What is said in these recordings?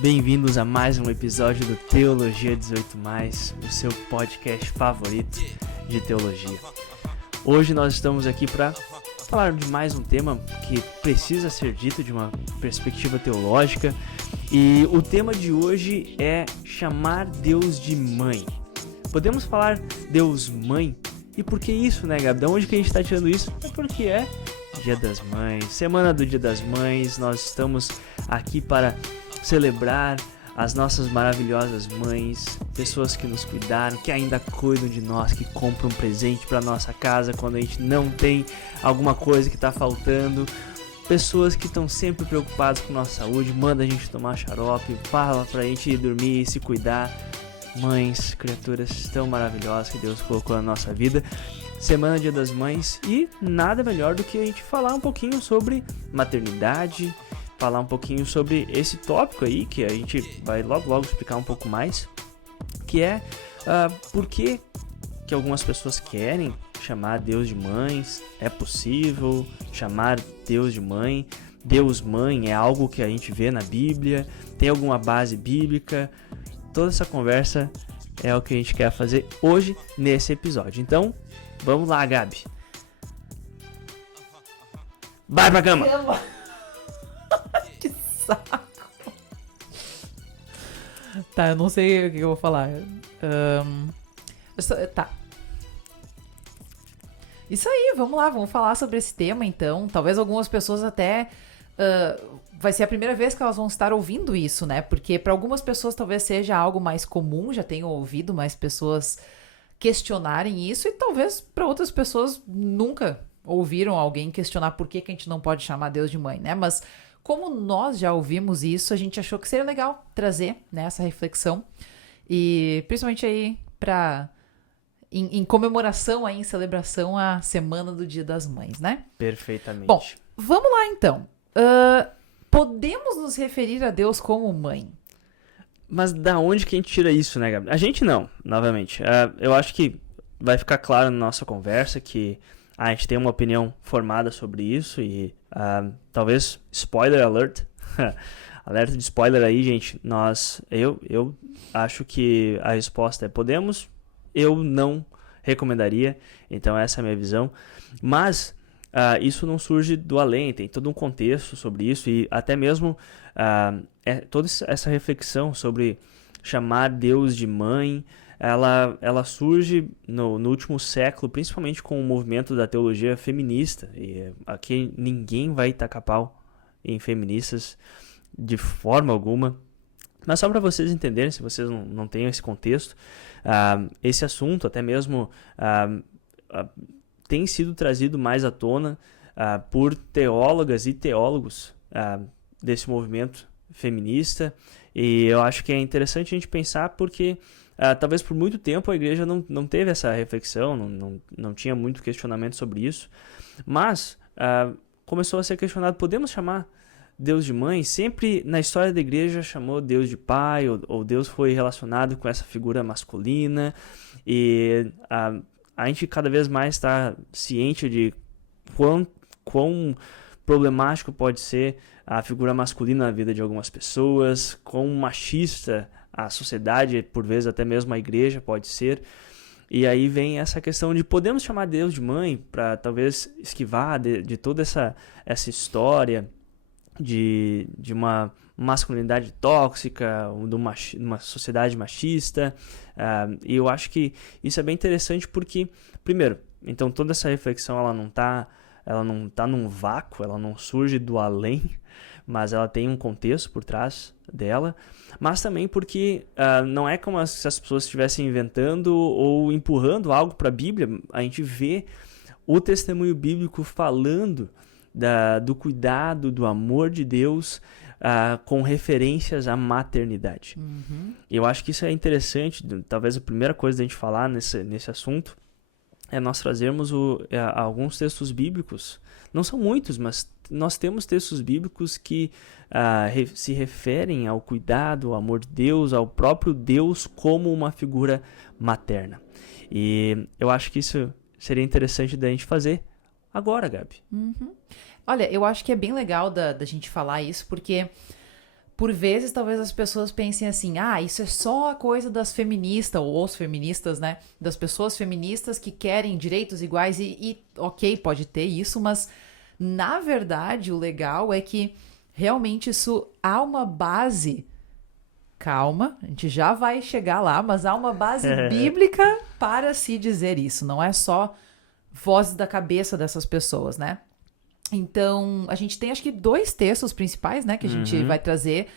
Bem-vindos a mais um episódio do Teologia 18+, o seu podcast favorito de teologia. Hoje nós estamos aqui para falar de mais um tema que precisa ser dito de uma perspectiva teológica, e o tema de hoje é chamar Deus de mãe. Podemos falar Deus mãe? E por que isso, né, Gabi? De onde que a gente está tirando isso? É porque é Dia das Mães, semana do Dia das Mães. Nós estamos aqui para celebrar as nossas maravilhosas mães, pessoas que nos cuidaram, que ainda cuidam de nós, que compram um presente para nossa casa quando a gente não tem alguma coisa que está faltando, pessoas que estão sempre preocupadas com nossa saúde, mandam a gente tomar xarope, fala pra gente ir dormir e se cuidar. Mães, criaturas tão maravilhosas que Deus colocou na nossa vida. Semana Dia das Mães, e nada melhor do que a gente falar um pouquinho sobre maternidade, falar um pouquinho sobre esse tópico aí, que a gente vai logo explicar um pouco mais, que é por que algumas pessoas querem chamar Deus de mães. É possível chamar Deus de mãe? Deus mãe é algo que a gente vê na Bíblia? Tem alguma base bíblica? Toda essa conversa é o que a gente quer fazer hoje nesse episódio. Então, vamos lá, Gabi. Vai pra cama! Que saco! Tá, eu não sei o que eu vou falar. Tá. Isso aí, vamos lá, vamos falar sobre esse tema então. Talvez algumas pessoas até... vai ser a primeira vez que elas vão estar ouvindo isso, né? Porque para algumas pessoas talvez seja algo mais comum, já tenham ouvido mais pessoas questionarem isso, e talvez para outras pessoas nunca ouviram alguém questionar por que a gente não pode chamar Deus de mãe, né? Mas como nós já ouvimos isso, a gente achou que seria legal trazer, né, essa reflexão, e principalmente aí em comemoração, aí, em celebração à Semana do Dia das Mães, né? Perfeitamente. Bom, vamos lá então. Podemos nos referir a Deus como mãe? Mas da onde que a gente tira isso, né, Gabi? A gente não, novamente. Eu acho que vai ficar claro na nossa conversa que a gente tem uma opinião formada sobre isso e talvez spoiler alert. Alerta de spoiler aí, gente. Eu acho que a resposta é podemos. Eu não recomendaria. Então essa é a minha visão. Mas isso não surge do além, tem todo um contexto sobre isso, e até mesmo toda essa reflexão sobre chamar Deus de mãe, ela surge no último século, principalmente com o movimento da teologia feminista, e aqui ninguém vai tacar pau em feministas de forma alguma, mas só para vocês entenderem, se vocês não têm esse contexto, esse assunto até mesmo tem sido trazido mais à tona por teólogas e teólogos desse movimento feminista, e eu acho que é interessante a gente pensar porque talvez por muito tempo a igreja não teve essa reflexão, não tinha muito questionamento sobre isso, mas começou a ser questionado, podemos chamar Deus de mãe? Sempre na história da igreja chamou Deus de pai, ou Deus foi relacionado com essa figura masculina, e a gente cada vez mais está ciente de quão problemático pode ser a figura masculina na vida de algumas pessoas, quão machista a sociedade, por vezes até mesmo a igreja pode ser. E aí vem essa questão de podemos chamar Deus de mãe para talvez esquivar de toda essa história de uma masculinidade tóxica, de uma sociedade machista, e eu acho que isso é bem interessante porque, primeiro, então toda essa reflexão ela não tá num vácuo, ela não surge do além, mas ela tem um contexto por trás dela, mas também porque não é como se as pessoas estivessem inventando ou empurrando algo para a Bíblia. A gente vê o testemunho bíblico falando do cuidado, do amor de Deus, com referências à maternidade. Uhum. Eu acho que isso é interessante. Talvez a primeira coisa da gente falar nesse assunto é nós trazermos alguns textos bíblicos. Não são muitos, mas nós temos textos bíblicos que se referem ao cuidado, ao amor de Deus, ao próprio Deus como uma figura materna. E eu acho que isso seria interessante da gente fazer agora, Gabi. Uhum. Olha, eu acho que é bem legal da gente falar isso, porque por vezes, talvez as pessoas pensem assim, isso é só a coisa das feministas, ou os feministas, né? Das pessoas feministas que querem direitos iguais e ok, pode ter isso, mas na verdade o legal é que realmente isso há uma base. Calma, a gente já vai chegar lá, mas há uma base bíblica para se dizer isso. Não é só vozes da cabeça dessas pessoas, né? Então, a gente tem acho que 2 textos principais, né, que a gente vai trazer,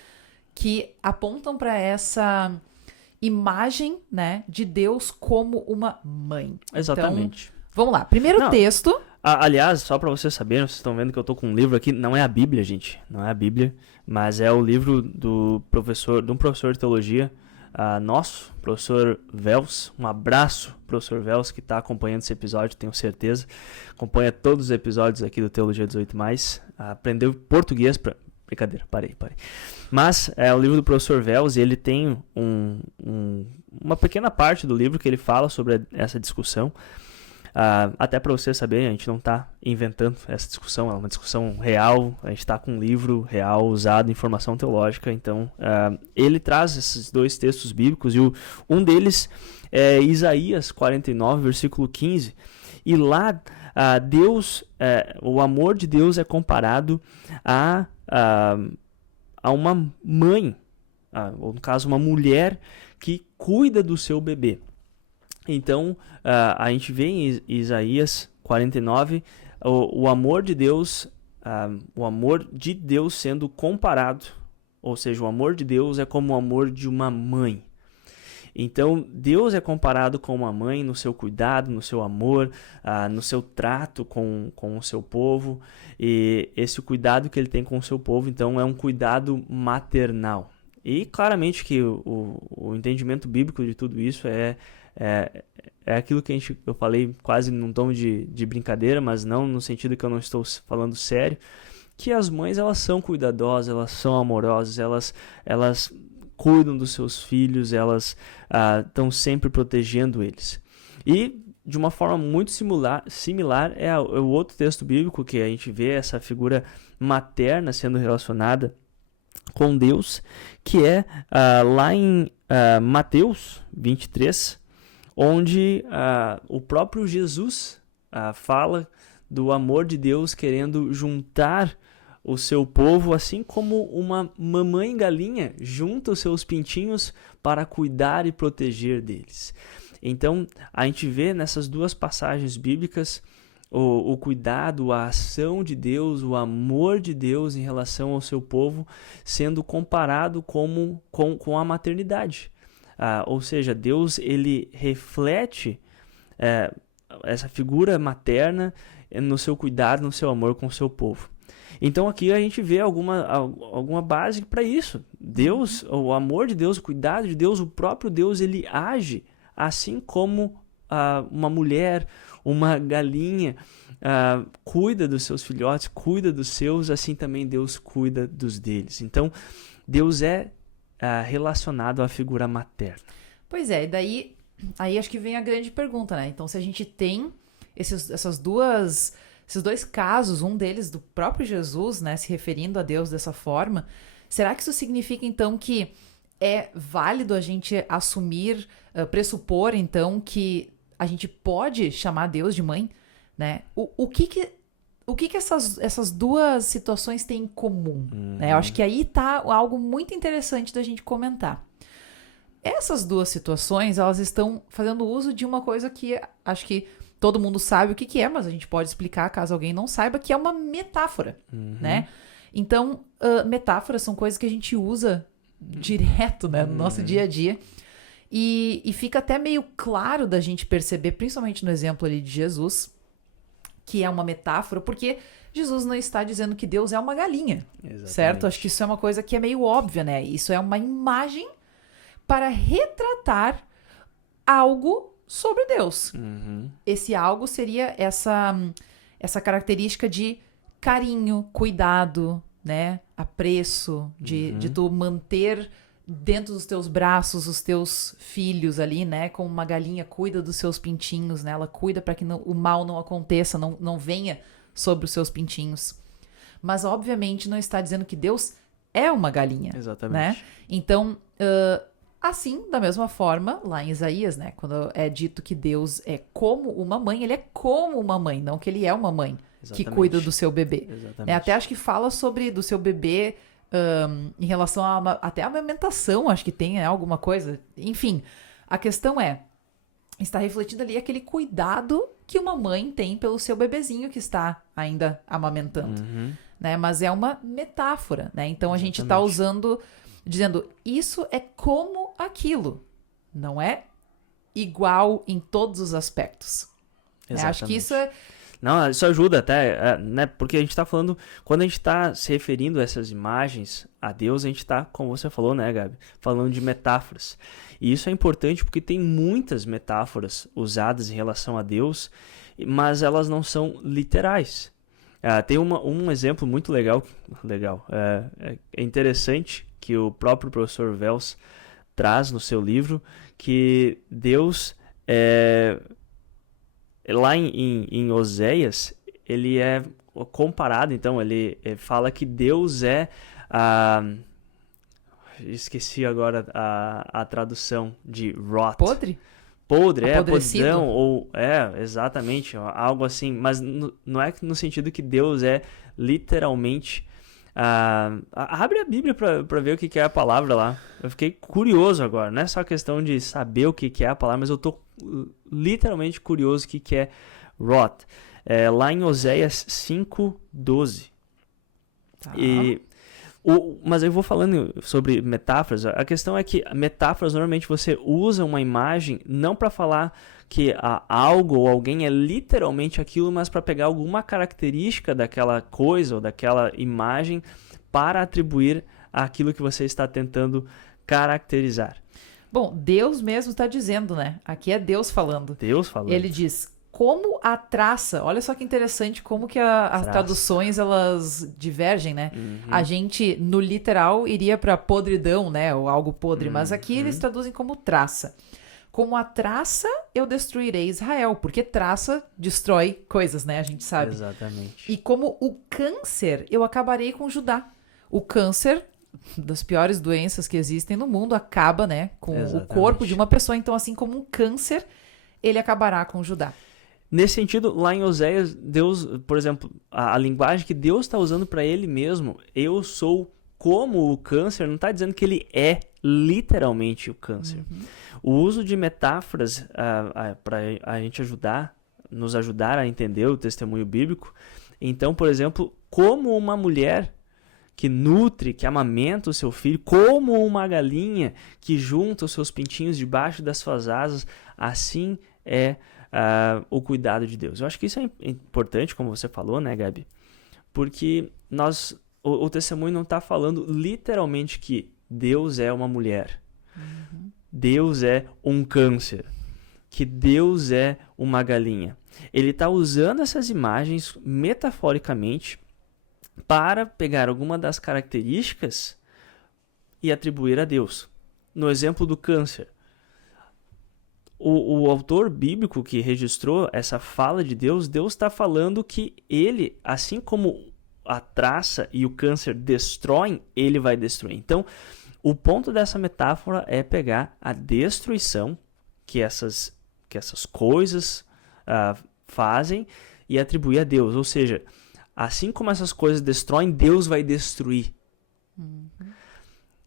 que apontam para essa imagem, né, de Deus como uma mãe. Exatamente. Então, vamos lá. Primeiro texto. Aliás, só para vocês saberem, vocês estão vendo que eu tô com um livro aqui, não é a Bíblia, gente, não é a Bíblia, mas é o livro de um professor de teologia, nosso, professor Vels. Um abraço, professor Vels, que está acompanhando esse episódio, tenho certeza. Acompanha todos os episódios aqui do Teologia 18+. Aprendeu português para... Brincadeira, parei. Mas é o livro do professor Vels, e ele tem uma pequena parte do livro que ele fala sobre essa discussão. Até para vocês saberem, a gente não está inventando essa discussão, é uma discussão real, a gente está com um livro real usado em informação teológica. Então ele traz esses 2 textos bíblicos, e um deles é Isaías 49, versículo 15, e lá Deus, o amor de Deus é comparado a uma mãe, ou no caso uma mulher que cuida do seu bebê. Então, a gente vê em Isaías 49 o amor de Deus, sendo comparado, ou seja, o amor de Deus é como o amor de uma mãe. Então, Deus é comparado com uma mãe no seu cuidado, no seu amor, no seu trato com o seu povo, e esse cuidado que ele tem com o seu povo, então, é um cuidado maternal. E claramente que o entendimento bíblico de tudo isso é aquilo que eu falei quase num tom de brincadeira, mas não no sentido que eu não estou falando sério, que as mães, elas são cuidadosas, elas são amorosas, elas cuidam dos seus filhos, elas estão sempre protegendo eles. E de uma forma muito similar é o outro texto bíblico que a gente vê essa figura materna sendo relacionada com Deus, que é lá em Mateus 23, onde o próprio Jesus fala do amor de Deus querendo juntar o seu povo, assim como uma mamãe galinha junta os seus pintinhos para cuidar e proteger deles. Então, a gente vê nessas 2 passagens bíblicas o cuidado, a ação de Deus, o amor de Deus em relação ao seu povo sendo comparado com a maternidade. Ou seja, Deus, ele reflete essa figura materna no seu cuidado, no seu amor com o seu povo. Então aqui a gente vê alguma base para isso. Deus, o amor de Deus, o cuidado de Deus, o próprio Deus, ele age assim como uma mulher, uma galinha cuida dos seus filhotes, cuida dos seus, assim também Deus cuida dos deles. Então Deus é relacionado à figura materna. Pois é, e daí aí acho que vem a grande pergunta, né? Então, se a gente tem esses 2 casos, um deles do próprio Jesus, né, se referindo a Deus dessa forma, será que isso significa, então, que é válido a gente assumir, pressupor, então, que a gente pode chamar Deus de mãe, né? O que essas 2 situações têm em comum? Né? Eu acho que aí tá algo muito interessante da gente comentar. Essas 2 situações, elas estão fazendo uso de uma coisa que acho que todo mundo sabe o que é, mas a gente pode explicar caso alguém não saiba, que é uma metáfora, né? Então, metáforas são coisas que a gente usa direto, né, no nosso dia a dia. E fica até meio claro da gente perceber, principalmente no exemplo ali de Jesus, que é uma metáfora, porque Jesus não está dizendo que Deus é uma galinha, certo? Acho que isso é uma coisa que é meio óbvia, né? Isso é uma imagem para retratar algo sobre Deus. Esse algo seria essa característica de carinho, cuidado, né? Apreço, de tu manter dentro dos teus braços os teus filhos ali, né? Como uma galinha cuida dos seus pintinhos, né? Ela cuida para que o mal não aconteça, não venha sobre os seus pintinhos. Mas, obviamente, não está dizendo que Deus é uma galinha. Exatamente. Né? Então, assim, da mesma forma, lá em Isaías, né? Quando é dito que Deus é como uma mãe, ele é como uma mãe, não que ele é uma mãe que cuida do seu bebê. Né? Até acho que fala sobre do seu bebê em relação até a amamentação, acho que tem, né, alguma coisa. Enfim, a questão está refletindo ali aquele cuidado que uma mãe tem pelo seu bebezinho que está ainda amamentando. Né? Mas é uma metáfora, né? Então a gente está usando, dizendo, isso é como aquilo, não é igual em todos os aspectos. Né? Acho que isso é... Não, isso ajuda até, né? Porque a gente está falando, quando a gente está se referindo a essas imagens a Deus, a gente está, como você falou, né, Gabi? Falando de metáforas. E isso é importante porque tem muitas metáforas usadas em relação a Deus, mas elas não são literais. Tem um exemplo muito legal, é interessante, que o próprio professor Wells traz no seu livro, que Deus lá em Oséias, ele é comparado, então, ele fala que Deus é esqueci agora a tradução de rot. Podre? Podre, podridão, ou exatamente, algo assim, mas não é no sentido que Deus é literalmente... abre a Bíblia para ver o que é a palavra lá. Eu fiquei curioso agora, não é só questão de saber o que é a palavra, mas eu tô literalmente curioso o que é rot. Lá em Oséias 5:12. Tá. Mas eu vou falando sobre metáforas. A questão é que metáforas, normalmente você usa uma imagem não para falar que algo ou alguém é literalmente aquilo, mas para pegar alguma característica daquela coisa ou daquela imagem para atribuir aquilo que você está tentando caracterizar. Bom, Deus mesmo está dizendo, né? Aqui é Deus falando. Deus falando. Ele diz... Como a traça, olha só que interessante como que as traduções elas divergem, né? A gente, no literal, iria para podridão, né? Ou algo podre, mas aqui eles traduzem como traça. Como a traça, eu destruirei Israel, porque traça destrói coisas, né? A gente sabe. Exatamente. E como o câncer, eu acabarei com Judá. O câncer, das piores doenças que existem no mundo, acaba, né? Com o corpo de uma pessoa. Então, assim como um câncer, ele acabará com Judá. Nesse sentido, lá em Oséias, Deus, por exemplo, a linguagem que Deus está usando para ele mesmo, eu sou como o câncer, não está dizendo que ele é literalmente o câncer. O uso de metáforas para a gente nos ajudar a entender o testemunho bíblico. Então, por exemplo, como uma mulher que nutre, que amamenta o seu filho, como uma galinha que junta os seus pintinhos debaixo das suas asas, assim é o cuidado de Deus. Eu acho que isso é importante, como você falou, né, Gabi? Porque o testemunho não está falando literalmente que Deus é uma mulher, Deus é um câncer, que Deus é uma galinha. Ele está usando essas imagens metaforicamente para pegar alguma das características e atribuir a Deus. No exemplo do câncer, o autor bíblico que registrou essa fala de Deus está falando que ele, assim como a traça e o câncer destroem, ele vai destruir. Então, o ponto dessa metáfora é pegar a destruição que essas coisas fazem e atribuir a Deus. Ou seja, assim como essas coisas destroem, Deus vai destruir.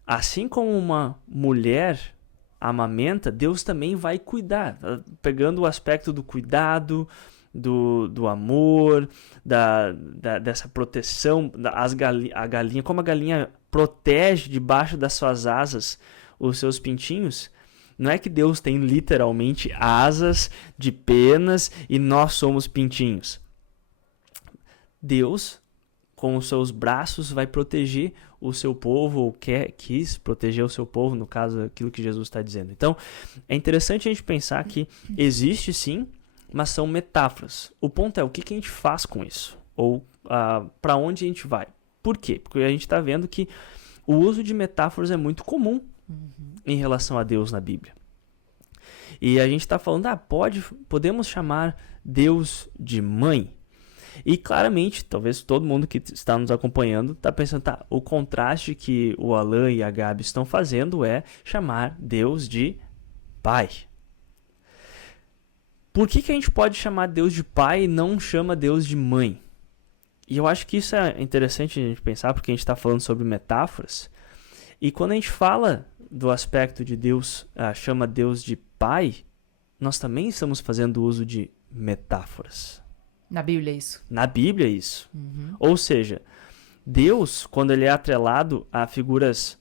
Assim como uma mulher amamenta, Deus também vai cuidar, pegando o aspecto do cuidado, do amor, dessa proteção, a galinha, como a galinha protege debaixo das suas asas os seus pintinhos. Não é que Deus tem literalmente asas de penas e nós somos pintinhos. Deus, com os seus braços, vai proteger o seu povo, ou quis proteger o seu povo, no caso, aquilo que Jesus está dizendo. Então, é interessante a gente pensar que existe sim, mas são metáforas. O ponto é, o que a gente faz com isso? Ou para onde a gente vai? Por quê? Porque a gente está vendo que o uso de metáforas é muito comum em relação a Deus na Bíblia. E a gente está falando, podemos chamar Deus de mãe. E claramente, talvez todo mundo que está nos acompanhando está pensando, tá, o contraste que o Alan e a Gabi estão fazendo é chamar Deus de Pai. Por que a gente pode chamar Deus de Pai e não chama Deus de Mãe? E eu acho que isso é interessante a gente pensar, porque a gente está falando sobre metáforas. E quando a gente fala do aspecto de Deus, chama Deus de Pai, nós também estamos fazendo uso de metáforas. Na Bíblia é isso. Na Bíblia é isso. Uhum. Ou seja, Deus, quando ele é atrelado a figuras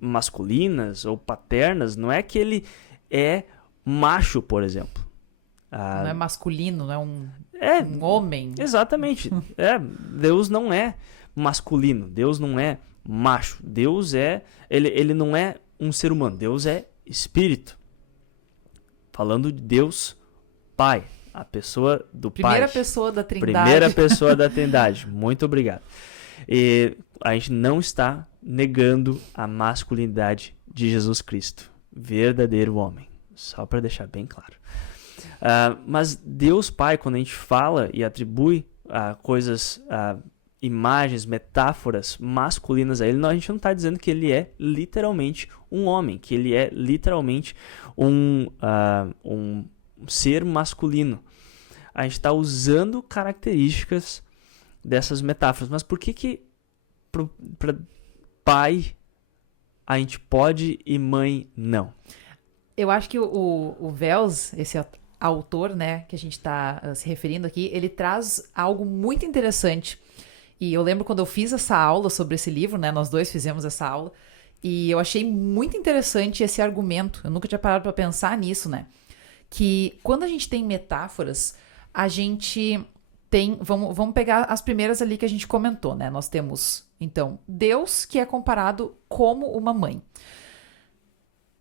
masculinas ou paternas, não é que ele é macho, por exemplo. Não é masculino, não é um homem. Exatamente. Deus não é masculino, Deus não é macho. Deus ele não é um ser humano, Deus é espírito. Falando de Deus Pai, a pessoa do Primeira Pai. pessoa da Trindade. Primeira pessoa da Trindade. Muito obrigado. E a gente não está negando a masculinidade de Jesus Cristo, verdadeiro homem. Só para deixar bem claro. Mas Deus Pai, quando a gente fala e atribui coisas, imagens, metáforas masculinas a ele, a gente não está dizendo que ele é literalmente um homem, que ele é literalmente um ser masculino. A gente está usando características dessas metáforas. Mas por que para pai a gente pode e mãe não? Eu acho que o Wells, esse autor, né, que a gente está se referindo aqui, ele traz algo muito interessante. E eu lembro quando eu fiz essa aula sobre esse livro, né, nós dois fizemos essa aula, e eu achei muito interessante esse argumento. Eu nunca tinha parado para pensar nisso, né? Que quando a gente tem metáforas, a gente tem... Vamos pegar as primeiras ali que a gente comentou, né? Nós temos, então, Deus, que é comparado como uma mãe.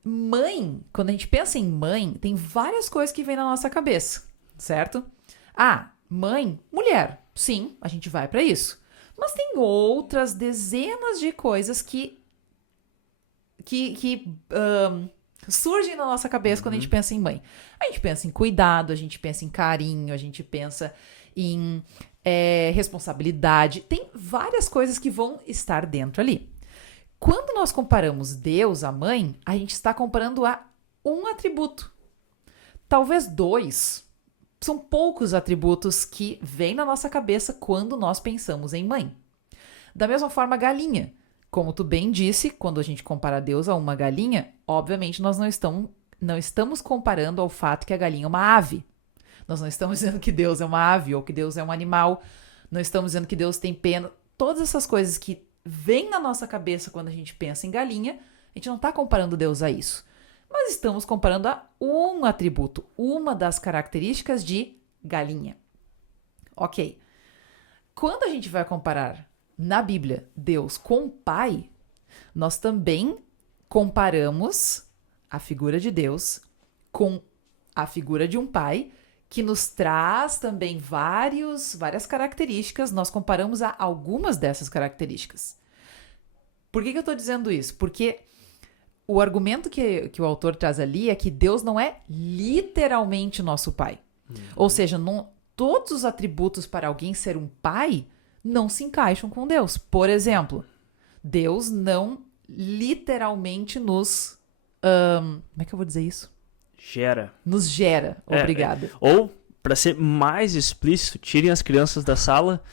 Mãe, quando a gente pensa em mãe, tem várias coisas que vêm na nossa cabeça, certo? Mãe, mulher. Sim, a gente vai para isso. Mas tem outras dezenas de coisas que surgem na nossa cabeça quando a gente pensa em mãe. A gente pensa em cuidado, a gente pensa em carinho, a gente pensa em responsabilidade. Tem várias coisas que vão estar dentro ali. Quando nós comparamos Deus à mãe, a gente está comparando a um atributo. Talvez dois. São poucos atributos que vêm na nossa cabeça quando nós pensamos em mãe. Da mesma forma, galinha. Como tu bem disse, quando a gente compara Deus a uma galinha, obviamente nós não estamos comparando ao fato que a galinha é uma ave. Nós não estamos dizendo que Deus é uma ave ou que Deus é um animal. Não estamos dizendo que Deus tem pena. Todas essas coisas que vêm na nossa cabeça quando a gente pensa em galinha, a gente não está comparando Deus a isso. Mas estamos comparando a um atributo, uma das características de galinha. Ok. Quando a gente vai comparar na Bíblia Deus com o Pai, nós também comparamos a figura de Deus com a figura de um Pai, que nos traz também várias características. Nós comparamos a algumas dessas características. Por que eu estou dizendo isso? Porque o argumento que o autor traz ali é que Deus não é literalmente nosso pai. Ou seja, todos os atributos para alguém ser um pai não se encaixam com Deus. Por exemplo, Deus não literalmente nos... como é que eu vou dizer isso? Gera. Nos gera. Obrigada. Ou, para ser mais explícito, tirem as crianças da sala.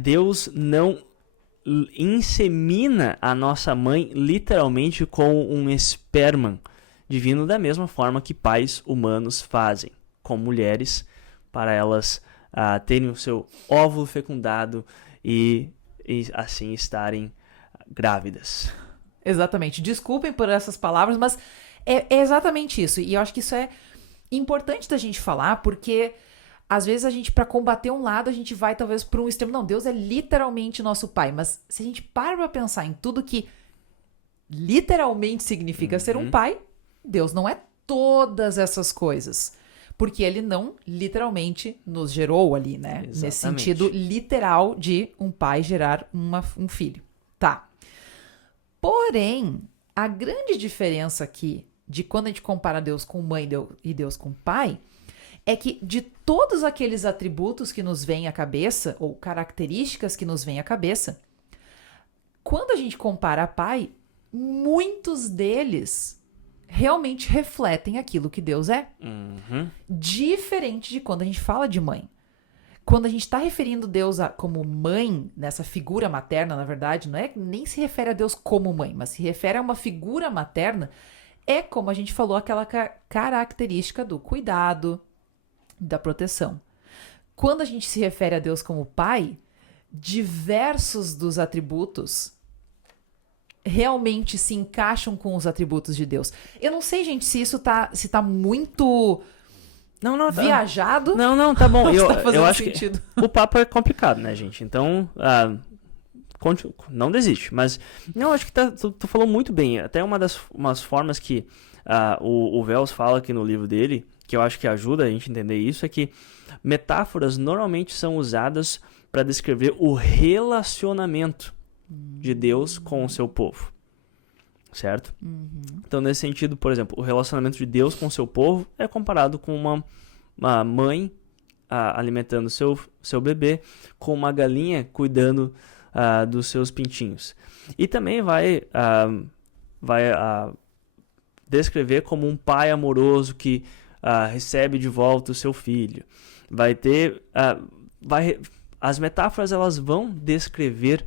Deus não insemina a nossa mãe literalmente com um esperma divino, da mesma forma que pais humanos fazem com mulheres, para elas terem o seu óvulo fecundado e assim estarem grávidas. Exatamente. Desculpem por essas palavras, mas é exatamente isso. E eu acho que isso é importante da gente falar, porque às vezes a gente, para combater um lado, a gente vai talvez para um extremo. Não, Deus é literalmente nosso pai. Mas se a gente para pensar em tudo que literalmente significa ser um pai, Deus não é todas essas coisas. Porque ele não literalmente nos gerou ali, né? Exatamente. Nesse sentido literal de um pai gerar um filho. Tá. Porém, a grande diferença aqui de quando a gente compara Deus com mãe e Deus com pai é que de todos aqueles atributos que nos vêm à cabeça, ou características que nos vêm à cabeça, quando a gente compara a pai, muitos deles realmente refletem aquilo que Deus é. Diferente de quando a gente fala de mãe. Quando a gente está referindo Deus como mãe, nessa figura materna, na verdade, não é nem se refere a Deus como mãe, mas se refere a uma figura materna, é como a gente falou, aquela característica do cuidado, da proteção. Quando a gente se refere a Deus como pai, diversos dos atributos realmente se encaixam com os atributos de Deus. Eu não sei, gente, se isso tá muito viajado. Não, tá bom. Eu acho sentido. Que o papo é complicado, né, gente? Então, não desiste. Mas, não, acho que tu falou muito bem. Até umas formas que o Wells fala aqui no livro dele, que eu acho que ajuda a gente a entender isso, é que metáforas normalmente são usadas para descrever o relacionamento de Deus com o seu povo. Certo? Então, nesse sentido, por exemplo, o relacionamento de Deus com o seu povo é comparado com uma mãe alimentando seu bebê, com uma galinha cuidando dos seus pintinhos. E também vai descrever como um pai amoroso que recebe de volta o seu filho. Vai ter... as metáforas, elas vão descrever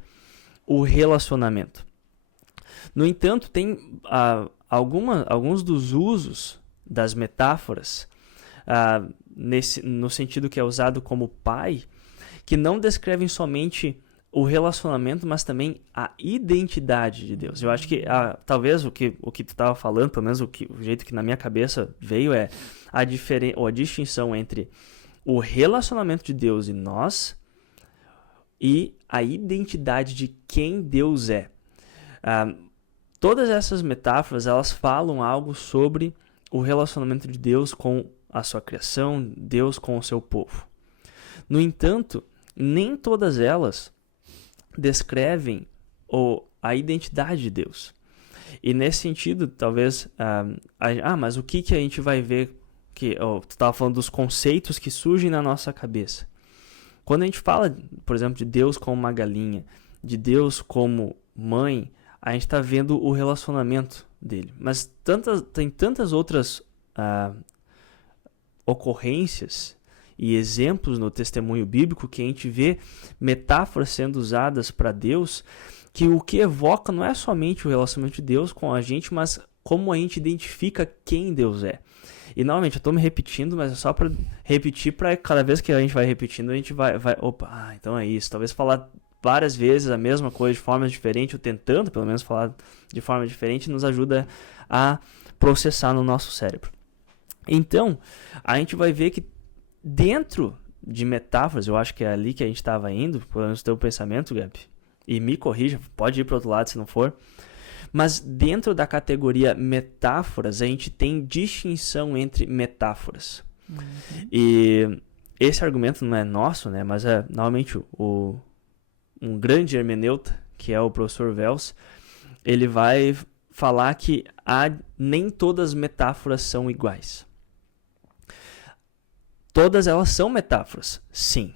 o relacionamento. No entanto, tem alguns dos usos das metáforas, no sentido que é usado como pai, que não descrevem somente o relacionamento, mas também a identidade de Deus. Eu acho que talvez o que tu estava falando, pelo menos o jeito que na minha cabeça veio, é a distinção entre o relacionamento de Deus e nós e a identidade de quem Deus é. Todas essas metáforas, elas falam algo sobre o relacionamento de Deus com a sua criação, Deus com o seu povo. No entanto, nem todas elas descrevem a identidade de Deus. E nesse sentido, talvez... mas o que a gente vai ver? Tu estava falando dos conceitos que surgem na nossa cabeça. Quando a gente fala, por exemplo, de Deus como uma galinha, de Deus como mãe, a gente está vendo o relacionamento dele. Mas tem tantas outras ocorrências e exemplos no testemunho bíblico que a gente vê metáforas sendo usadas para Deus, que o que evoca não é somente o relacionamento de Deus com a gente, mas como a gente identifica quem Deus é. E novamente, eu estou me repetindo, mas é só para repetir, para cada vez que a gente vai repetindo, a gente vai então é isso. Talvez falar várias vezes a mesma coisa de formas diferentes, ou tentando pelo menos falar de forma diferente, nos ajuda a processar no nosso cérebro. Então, a gente vai ver que dentro de metáforas, eu acho que é ali que a gente estava indo, pelo menos o teu pensamento, Gabi, e me corrija, pode ir para o outro lado se não for, mas dentro da categoria metáforas, a gente tem distinção entre metáforas. E esse argumento não é nosso, né, mas é normalmente um grande hermeneuta, que é o professor Wells, ele vai falar que nem todas as metáforas são iguais. Todas elas são metáforas, sim,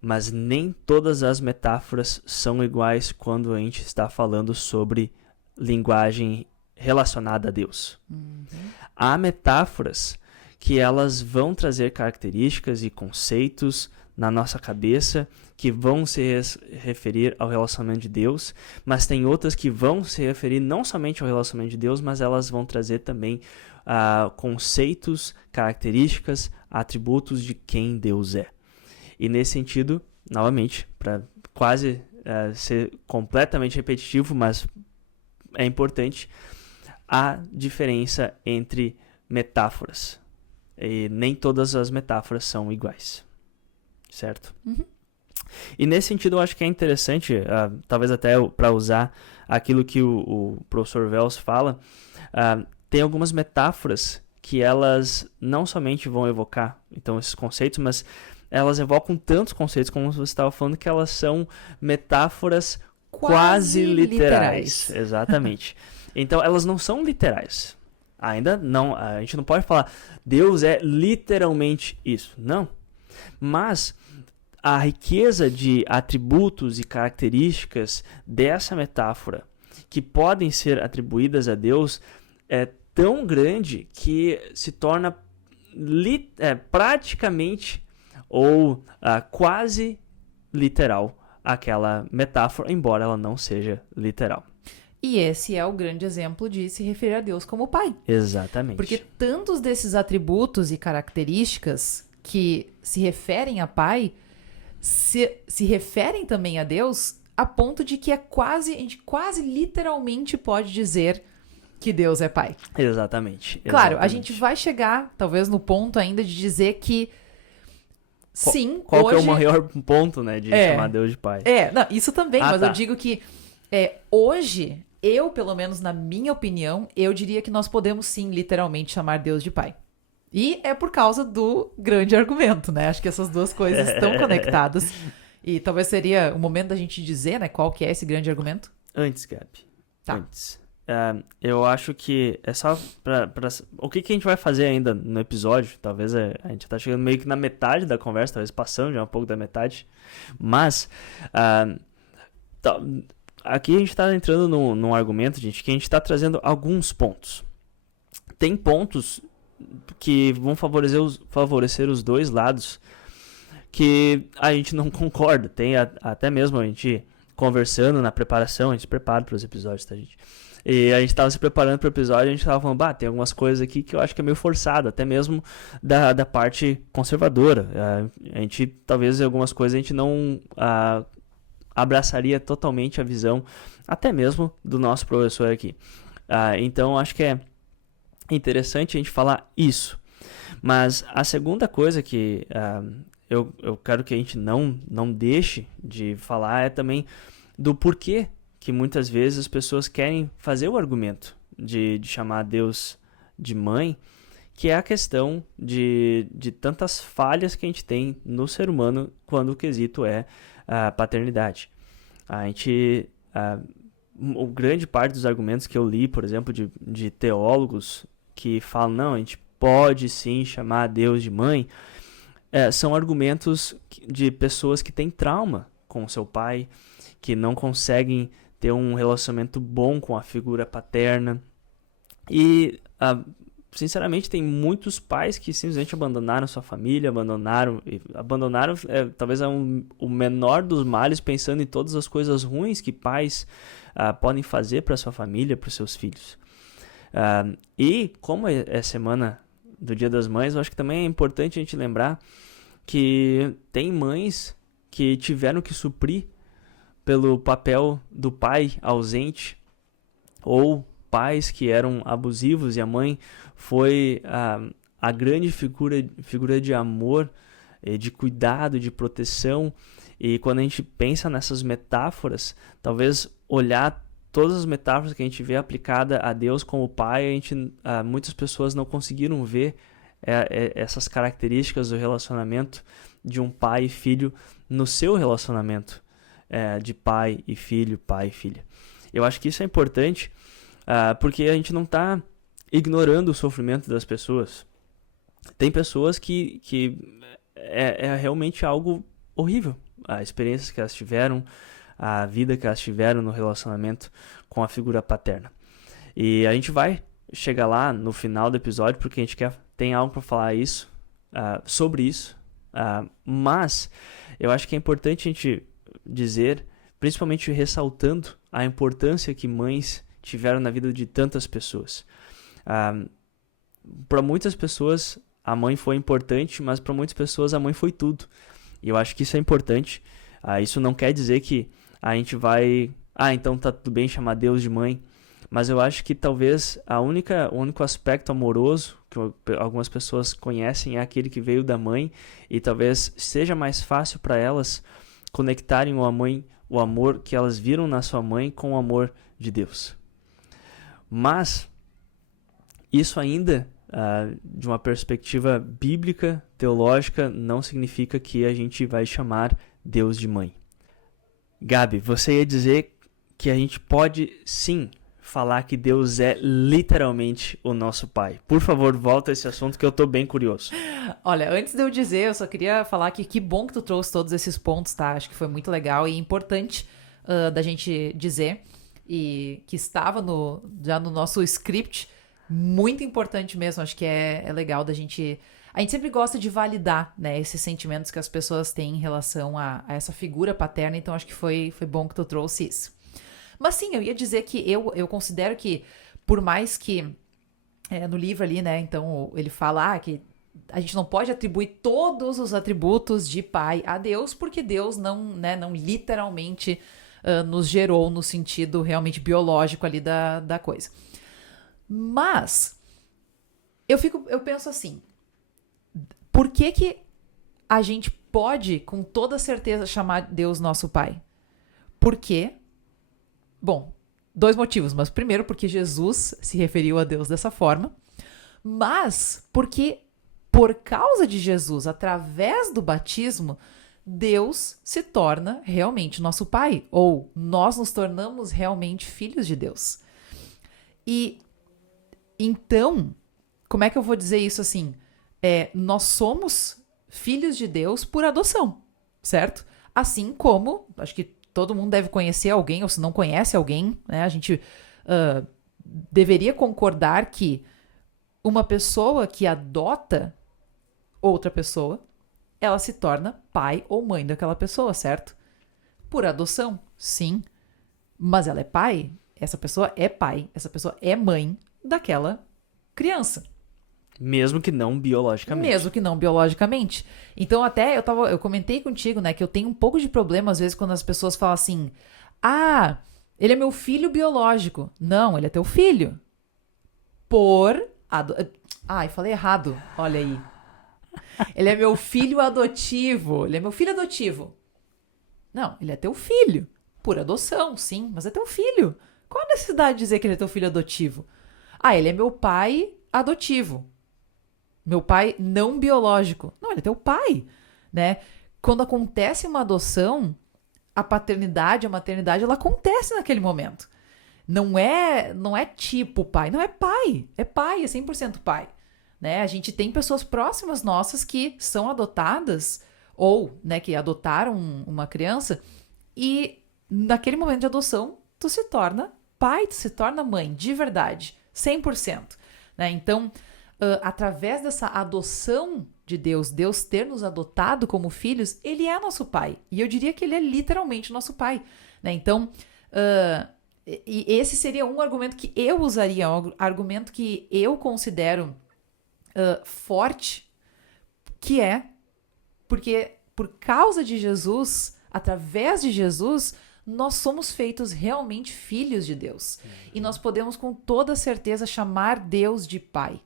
mas nem todas as metáforas são iguais quando a gente está falando sobre linguagem relacionada a Deus. Há metáforas que elas vão trazer características e conceitos na nossa cabeça que vão se referir ao relacionamento de Deus, mas tem outras que vão se referir não somente ao relacionamento de Deus, mas elas vão trazer também conceitos, características, atributos de quem Deus é. E nesse sentido, novamente, para quase ser completamente repetitivo, mas é importante, a diferença entre metáforas. E nem todas as metáforas são iguais. Certo? E nesse sentido, eu acho que é interessante, talvez até para usar aquilo que o professor Wells fala, tem algumas metáforas que elas não somente vão evocar então esses conceitos, mas elas evocam tantos conceitos, como você estava falando, que elas são metáforas quase literais. Exatamente. Então, elas não são literais. Ainda não, a gente não pode falar Deus é literalmente isso, não. Mas a riqueza de atributos e características dessa metáfora que podem ser atribuídas a Deus é tão grande que se torna praticamente ou quase literal aquela metáfora, embora ela não seja literal. E esse é o grande exemplo de se referir a Deus como Pai. Exatamente. Porque tantos desses atributos e características que se referem a Pai se referem também a Deus a ponto de que a gente quase literalmente pode dizer que Deus é Pai. Exatamente. Claro, a gente vai chegar, talvez, no ponto ainda de dizer que sim, qual hoje... que é o maior ponto, né, de chamar Deus de Pai? Não, isso também, mas tá. eu digo que hoje, eu, pelo menos na minha opinião, eu diria que nós podemos sim, literalmente, chamar Deus de Pai. E é por causa do grande argumento, né? Acho que essas duas coisas estão conectadas. E talvez seria o momento da gente dizer, né, qual que é esse grande argumento. Antes, Gabi. Tá. Antes. Eu acho que é só o que a gente vai fazer ainda no episódio, talvez a gente tá chegando meio que na metade da conversa, talvez passando já um pouco da metade, mas aqui a gente tá entrando num argumento, gente, que a gente tá trazendo alguns pontos. Tem pontos que vão favorecer os dois lados que a gente não concorda. Tem até mesmo a gente conversando na preparação, a gente se prepara para os episódios, tá, gente? E a gente tava se preparando para o episódio e a gente tava falando, tem algumas coisas aqui que eu acho que é meio forçado, até mesmo da parte conservadora. A gente, talvez, algumas coisas a gente não abraçaria totalmente a visão, até mesmo do nosso professor aqui. Então, acho que é interessante a gente falar isso. Mas a segunda coisa que eu quero que a gente não deixe de falar é também do porquê que muitas vezes as pessoas querem fazer o argumento de chamar Deus de mãe, que é a questão de tantas falhas que a gente tem no ser humano quando o quesito é a paternidade. Grande parte dos argumentos que eu li, por exemplo, de teólogos que falam, não, a gente pode sim chamar Deus de mãe, são argumentos de pessoas que têm trauma com o seu pai, que não conseguem ter um relacionamento bom com a figura paterna. E, sinceramente, tem muitos pais que simplesmente abandonaram sua família, abandonaram talvez o menor dos males, pensando em todas as coisas ruins que pais podem fazer para sua família, para os seus filhos. E, como é semana do Dia das Mães, eu acho que também é importante a gente lembrar que tem mães que tiveram que suprir pelo papel do pai ausente, ou pais que eram abusivos e a mãe foi a grande figura de amor, de cuidado, de proteção. E quando a gente pensa nessas metáforas, talvez olhar todas as metáforas que a gente vê aplicada a Deus como pai, muitas pessoas não conseguiram ver essas características do relacionamento de um pai e filho no seu relacionamento de pai e filho, pai e filha. Eu acho que isso é importante porque a gente não está ignorando o sofrimento das pessoas. Tem pessoas que é realmente algo horrível, as experiências que elas tiveram, a vida que elas tiveram no relacionamento com a figura paterna. E a gente vai chegar lá no final do episódio porque a gente tem algo para falar sobre isso, mas eu acho que é importante a gente dizer, principalmente ressaltando a importância que mães tiveram na vida de tantas pessoas. Para muitas pessoas a mãe foi importante, mas para muitas pessoas a mãe foi tudo. E eu acho que isso é importante. Isso não quer dizer que a gente vai... então tá tudo bem chamar Deus de mãe. Mas eu acho que talvez o único aspecto amoroso que algumas pessoas conhecem é aquele que veio da mãe. E talvez seja mais fácil para elas conectarem o amor que elas viram na sua mãe com o amor de Deus. Mas isso ainda, de uma perspectiva bíblica, teológica, não significa que a gente vai chamar Deus de mãe. Gabi, você ia dizer que a gente pode sim falar que Deus é literalmente o nosso Pai. Por favor, volta a esse assunto que eu tô bem curioso. Olha, antes de eu dizer, eu só queria falar que bom que tu trouxe todos esses pontos, tá? Acho que foi muito legal e importante da gente dizer, e que estava já no nosso script, muito importante mesmo. Acho que é legal da gente... A gente sempre gosta de validar, né, esses sentimentos que as pessoas têm em relação a essa figura paterna, então acho que foi bom que tu trouxe isso. Mas sim, eu ia dizer que eu considero que, por mais que no livro ali, né, então ele fala que a gente não pode atribuir todos os atributos de pai a Deus, porque Deus não literalmente nos gerou no sentido realmente biológico ali da coisa. Mas eu penso assim, por que a gente pode com toda certeza chamar Deus nosso pai? Porque, bom, 2 motivos, mas primeiro porque Jesus se referiu a Deus dessa forma, mas porque por causa de Jesus, através do batismo, Deus se torna realmente nosso pai, ou nós nos tornamos realmente filhos de Deus. E então, como é que eu vou dizer isso assim? Nós somos filhos de Deus por adoção, certo? Assim como, acho que todo mundo deve conhecer alguém, ou se não conhece alguém, né? A gente deveria concordar que uma pessoa que adota outra pessoa, ela se torna pai ou mãe daquela pessoa, certo? Por adoção, sim. Mas ela é pai, essa pessoa é pai, essa pessoa é mãe daquela criança. Mesmo que não biologicamente. Mesmo que não biologicamente. Então, até eu comentei contigo, né, que eu tenho um pouco de problema, às vezes, quando as pessoas falam assim: ele é meu filho biológico. Não, ele é teu filho. Falei errado. Olha aí. Ele é meu filho adotivo. Ele é meu filho adotivo. Não, ele é teu filho. Por adoção, sim, mas é teu filho. Qual a necessidade de dizer que ele é teu filho adotivo? Ele é meu pai adotivo. Meu pai não biológico. Não, ele é teu pai, né? Quando acontece uma adoção, a paternidade, a maternidade, ela acontece naquele momento. Não é tipo pai. Não, é pai. É pai, é 100% pai. Né? A gente tem pessoas próximas nossas que são adotadas ou, né, que adotaram uma criança e naquele momento de adoção, tu se torna pai, tu se torna mãe, de verdade, 100%. Né? Então, através dessa adoção de Deus, Deus ter nos adotado como filhos, ele é nosso pai. E eu diria que ele é literalmente nosso pai. Né? Então, e esse seria um argumento que eu usaria, um argumento que eu considero forte, que é porque por causa de Jesus, através de Jesus, nós somos feitos realmente filhos de Deus. E nós podemos com toda certeza chamar Deus de pai.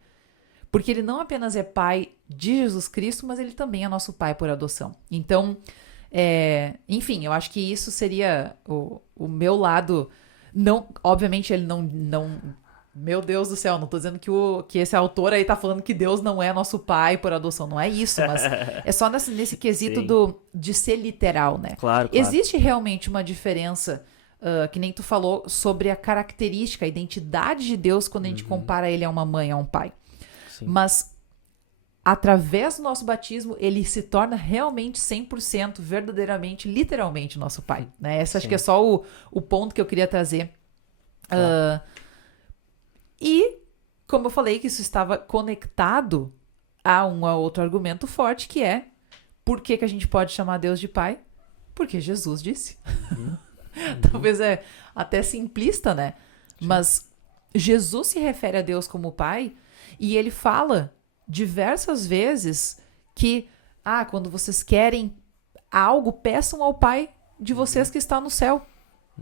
Porque ele não apenas é pai de Jesus Cristo, mas ele também é nosso pai por adoção. Então, enfim, eu acho que isso seria o meu lado. Não, obviamente ele não. Meu Deus do céu, não tô dizendo que esse autor aí tá falando que Deus não é nosso pai por adoção, não é isso, mas é só nesse quesito de ser literal, né? Claro. Existe realmente uma diferença, que nem tu falou, sobre a característica, a identidade de Deus quando a gente compara ele a uma mãe, a um pai. Sim. Mas, através do nosso batismo, ele se torna realmente 100%, verdadeiramente, literalmente nosso pai, né? Esse acho que é só o ponto que eu queria trazer. E, como eu falei, que isso estava conectado a um outro argumento forte, que é: por que a gente pode chamar Deus de pai? Porque Jesus disse. Talvez é até simplista, né? Sim. Mas Jesus se refere a Deus como pai e ele fala diversas vezes que, quando vocês querem algo, peçam ao Pai de vocês que está no céu.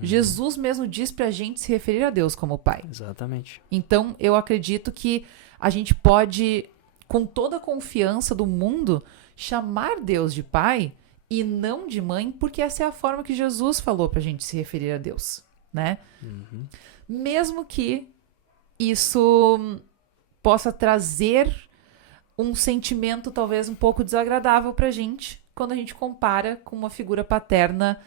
Jesus mesmo diz pra gente se referir a Deus como pai. Exatamente. Então, eu acredito que a gente pode, com toda a confiança do mundo, chamar Deus de pai e não de mãe, porque essa é a forma que Jesus falou pra gente se referir a Deus, né? Mesmo que isso possa trazer um sentimento talvez um pouco desagradável pra gente, quando a gente compara com uma figura paterna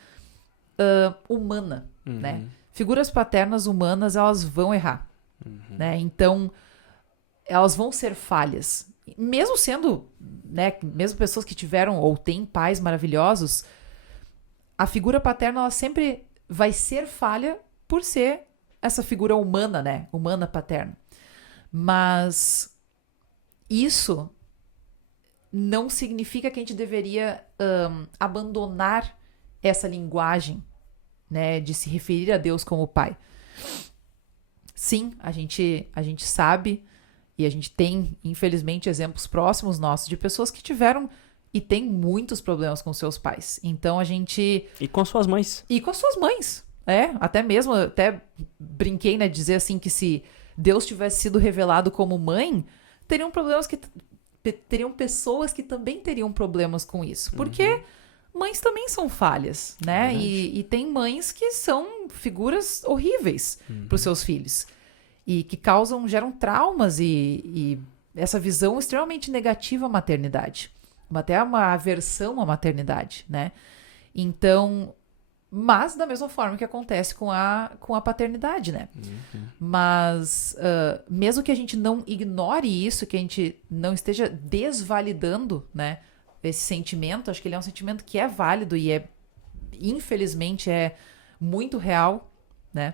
humana, né? figuras paternas humanas, elas vão errar, né? Então, elas vão ser falhas. Mesmo sendo, né, mesmo pessoas que tiveram ou têm pais maravilhosos, a figura paterna, ela sempre vai ser falha por ser essa figura humana, né? Humana paterna. Mas isso não significa que a gente deveria abandonar essa linguagem, né, de se referir a Deus como pai. Sim, a gente sabe e a gente tem, infelizmente, exemplos próximos nossos de pessoas que tiveram e têm muitos problemas com seus pais. Então a gente... E com suas mães. E com suas mães. Até mesmo, até brinquei, né, dizer assim que se Deus tivesse sido revelado como mãe, teriam pessoas que também teriam problemas com isso. Porque mães também são falhas, né? E tem mães que são figuras horríveis para os seus filhos. E que geram traumas e essa visão extremamente negativa à maternidade. Até uma aversão à maternidade, né? Então, mas da mesma forma que acontece com a paternidade, né? Mas mesmo que a gente não ignore isso, que a gente não esteja desvalidando, né, esse sentimento, acho que ele é um sentimento que é válido e infelizmente é muito real, né?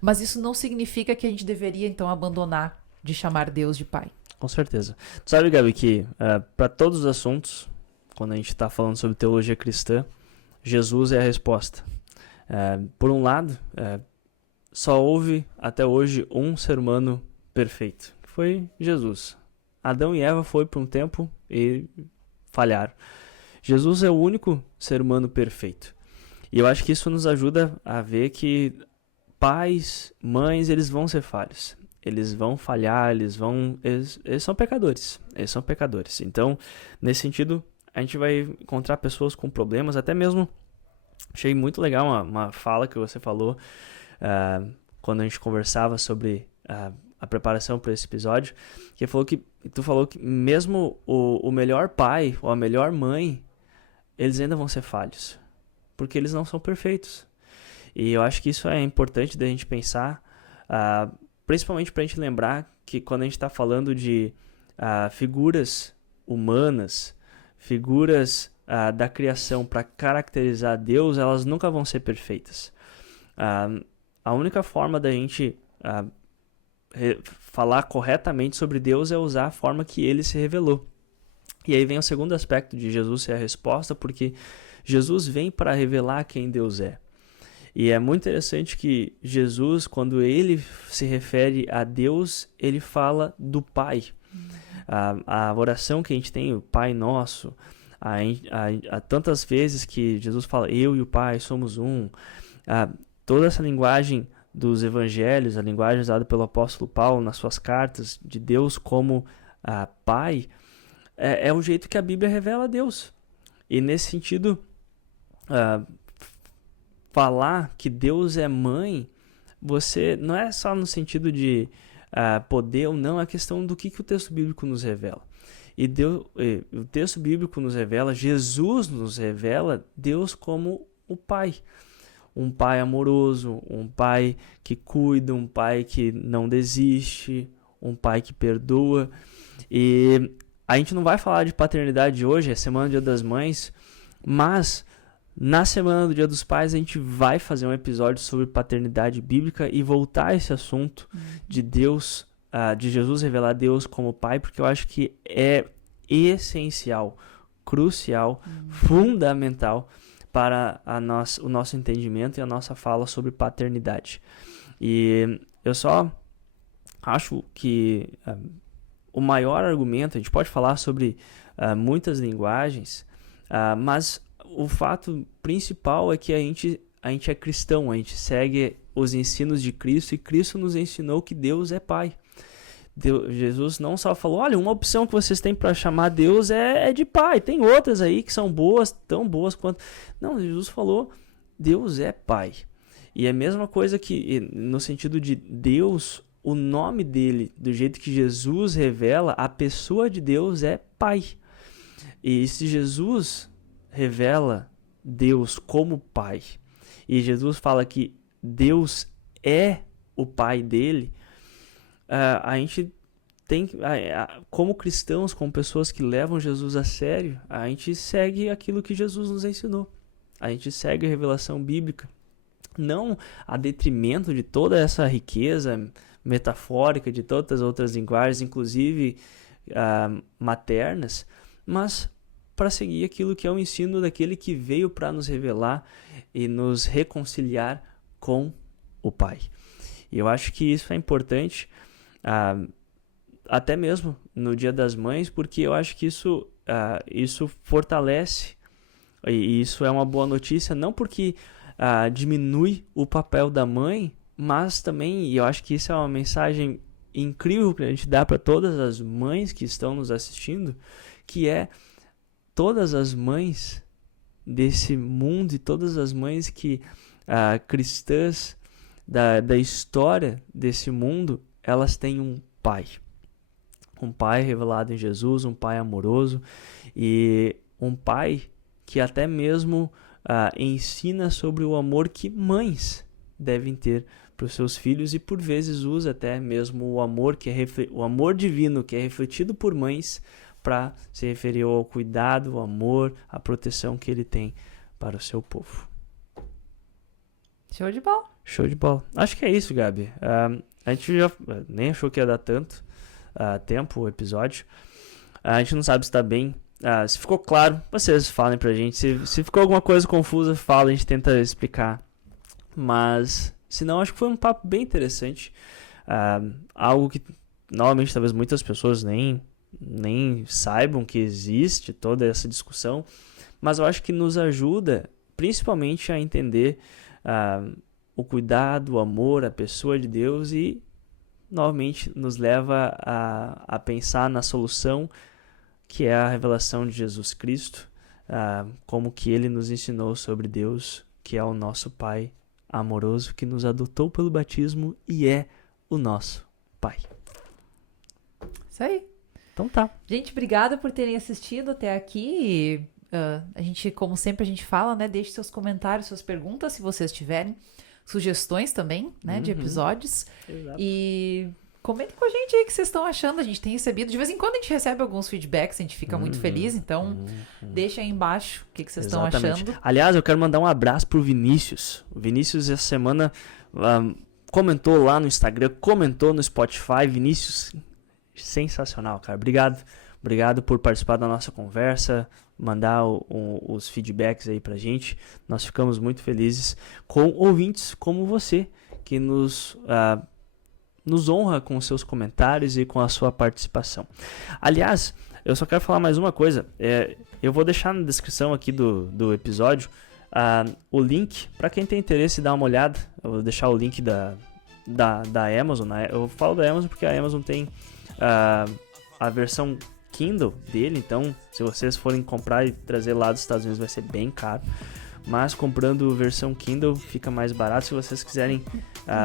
Mas isso não significa que a gente deveria então abandonar de chamar Deus de pai. Com certeza. Tu sabe, Gabi, que para todos os assuntos, quando a gente está falando sobre teologia cristã, Jesus é a resposta. Por um lado, só houve até hoje um ser humano perfeito, que foi Jesus. Adão e Eva foi por um tempo e falharam. Jesus é o único ser humano perfeito. E eu acho que isso nos ajuda a ver que pais, mães, eles vão ser falhos. Eles vão falhar, eles são pecadores. Eles são pecadores. Então, nesse sentido, a gente vai encontrar pessoas com problemas, até mesmo achei muito legal uma fala que você falou quando a gente conversava sobre a preparação para esse episódio, que tu falou que mesmo o melhor pai ou a melhor mãe, eles ainda vão ser falhos, porque eles não são perfeitos. E eu acho que isso é importante da gente pensar, principalmente para a gente lembrar que quando a gente está falando de figuras humanas, figuras da criação para caracterizar Deus, elas nunca vão ser perfeitas. A única forma da gente falar corretamente sobre Deus é usar a forma que ele se revelou. E aí vem o segundo aspecto de Jesus ser a resposta, porque Jesus vem para revelar quem Deus é. E é muito interessante que Jesus, quando ele se refere a Deus, ele fala do Pai. A oração que a gente tem, o Pai Nosso, há tantas vezes que Jesus fala, eu e o Pai somos um. Toda essa linguagem dos evangelhos, a linguagem usada pelo apóstolo Paulo nas suas cartas, de Deus como Pai, é o jeito que a Bíblia revela a Deus. E nesse sentido, falar que Deus é mãe, você não é só no sentido de poder ou não, é a questão do que o texto bíblico nos revela. E o texto bíblico nos revela, Jesus nos revela Deus como o Pai. Um pai amoroso, um pai que cuida, um pai que não desiste, um pai que perdoa. E a gente não vai falar de paternidade hoje, é Semana do Dia das Mães, mas na Semana do Dia dos Pais a gente vai fazer um episódio sobre paternidade bíblica e voltar a esse assunto de Deus, de Jesus revelar Deus como Pai, porque eu acho que é essencial, crucial, fundamental para o nosso entendimento e a nossa fala sobre paternidade. E eu só acho que o maior argumento, a gente pode falar sobre muitas linguagens, mas o fato principal é que a gente é cristão, a gente segue os ensinos de Cristo e Cristo nos ensinou que Deus é Pai. Jesus não só falou, olha, uma opção que vocês têm para chamar Deus é de pai, tem outras aí que são boas, tão boas quanto... Não, Jesus falou, Deus é Pai. E é a mesma coisa que, no sentido de Deus, o nome dele, do jeito que Jesus revela, a pessoa de Deus é Pai. E se Jesus revela Deus como Pai, e Jesus fala que Deus é o pai dele, a gente tem, como cristãos, como pessoas que levam Jesus a sério, a gente segue aquilo que Jesus nos ensinou. A gente segue a revelação bíblica, não a detrimento de toda essa riqueza metafórica, de todas as outras linguagens, inclusive maternas, mas para seguir aquilo que é o ensino daquele que veio para nos revelar e nos reconciliar com o Pai. E eu acho que isso é importante, até mesmo no Dia das Mães, porque eu acho que isso fortalece, e isso é uma boa notícia, não porque diminui o papel da mãe, mas também, e eu acho que isso é uma mensagem incrível que a gente dá para todas as mães que estão nos assistindo, que é todas as mães desse mundo e todas as mães que cristãs da história desse mundo, elas têm um pai. Um pai revelado em Jesus, um pai amoroso e um pai que até mesmo ensina sobre o amor que mães devem ter para os seus filhos e por vezes usa até mesmo o amor o amor divino que é refletido por mães para se referir ao cuidado, o amor, a proteção que ele tem para o seu povo. Show de bola. Show de bola. Acho que é isso, Gabi. A gente já nem achou que ia dar tanto tempo o episódio. A gente não sabe se está bem. Se ficou claro, vocês falem pra gente. Se ficou alguma coisa confusa, fala, a gente tenta explicar. Mas, se não, acho que foi um papo bem interessante. Algo que, novamente, talvez muitas pessoas nem saibam que existe toda essa discussão. Mas eu acho que nos ajuda, principalmente, a entender o cuidado, o amor, a pessoa de Deus e, novamente, nos leva a pensar na solução que é a revelação de Jesus Cristo, como que ele nos ensinou sobre Deus, que é o nosso Pai amoroso, que nos adotou pelo batismo e é o nosso Pai. Isso aí. Então tá. Gente, obrigada por terem assistido até aqui. A gente, como sempre a gente fala, né? Deixe seus comentários, suas perguntas, se vocês tiverem. Sugestões também, né? De episódios. Exato. E comentem com a gente aí o que vocês estão achando. A gente tem recebido. De vez em quando a gente recebe alguns feedbacks. A gente fica muito feliz. Então, deixa aí embaixo o que vocês estão achando. Aliás, eu quero mandar um abraço pro Vinícius. O Vinícius, essa semana, comentou lá no Instagram, comentou no Spotify. Vinícius, sensacional, cara. Obrigado por participar da nossa conversa, mandar os feedbacks aí pra gente. Nós ficamos muito felizes com ouvintes como você, que nos honra com seus comentários e com a sua participação. Aliás, eu só quero falar mais uma coisa. Eu vou deixar na descrição aqui do episódio o link para quem tem interesse em dar uma olhada. Eu vou deixar o link da Amazon. Né? Eu falo da Amazon porque a Amazon tem a versão Kindle dele, então se vocês forem comprar e trazer lá dos Estados Unidos vai ser bem caro, mas comprando versão Kindle fica mais barato. Se vocês quiserem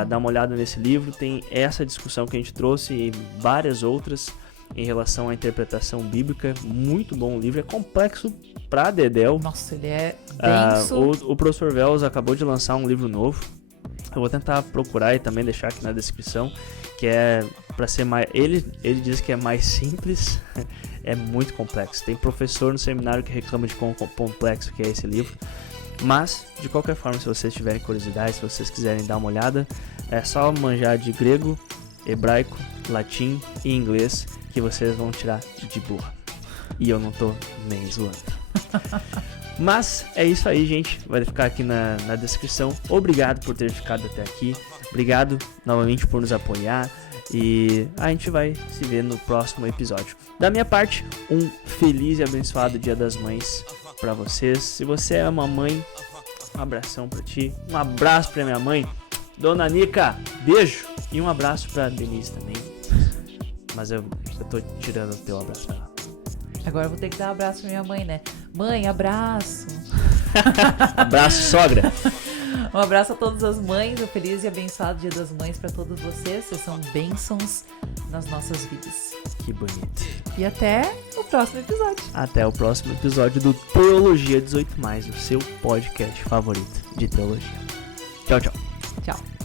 dar uma olhada nesse livro, tem essa discussão que a gente trouxe e várias outras em relação à interpretação bíblica. Muito bom o livro, é complexo pra dedéu. Nossa, ele é denso. O professor Velos acabou de lançar um livro novo, eu vou tentar procurar e também deixar aqui na descrição, que é para ser mais... Ele diz que é mais simples, é muito complexo. Tem professor no seminário que reclama de quão complexo que é esse livro. Mas, de qualquer forma, se vocês tiverem curiosidade, se vocês quiserem dar uma olhada, é só manjar de grego, hebraico, latim e inglês que vocês vão tirar de burra. E eu não tô nem zoando. Mas é isso aí, gente. Vai ficar aqui na descrição. Obrigado por ter ficado até aqui. Obrigado novamente por nos apoiar. E a gente vai se ver no próximo episódio. Da minha parte, um feliz e abençoado Dia das Mães pra vocês. Se você é uma mãe, um abração pra ti. Um abraço pra minha mãe, Dona Nica. Beijo. E um abraço pra Denise também. Mas eu tô tirando o teu abraço dela. Agora eu vou ter que dar um abraço pra minha mãe, né? Mãe, abraço. Abraço, sogra. Um abraço a todas as mães, um feliz e abençoado Dia das Mães para todos vocês. Vocês são bênçãos nas nossas vidas. Que bonito. E até o próximo episódio. Até o próximo episódio do Teologia 18+, o seu podcast favorito de teologia. Tchau, tchau. Tchau.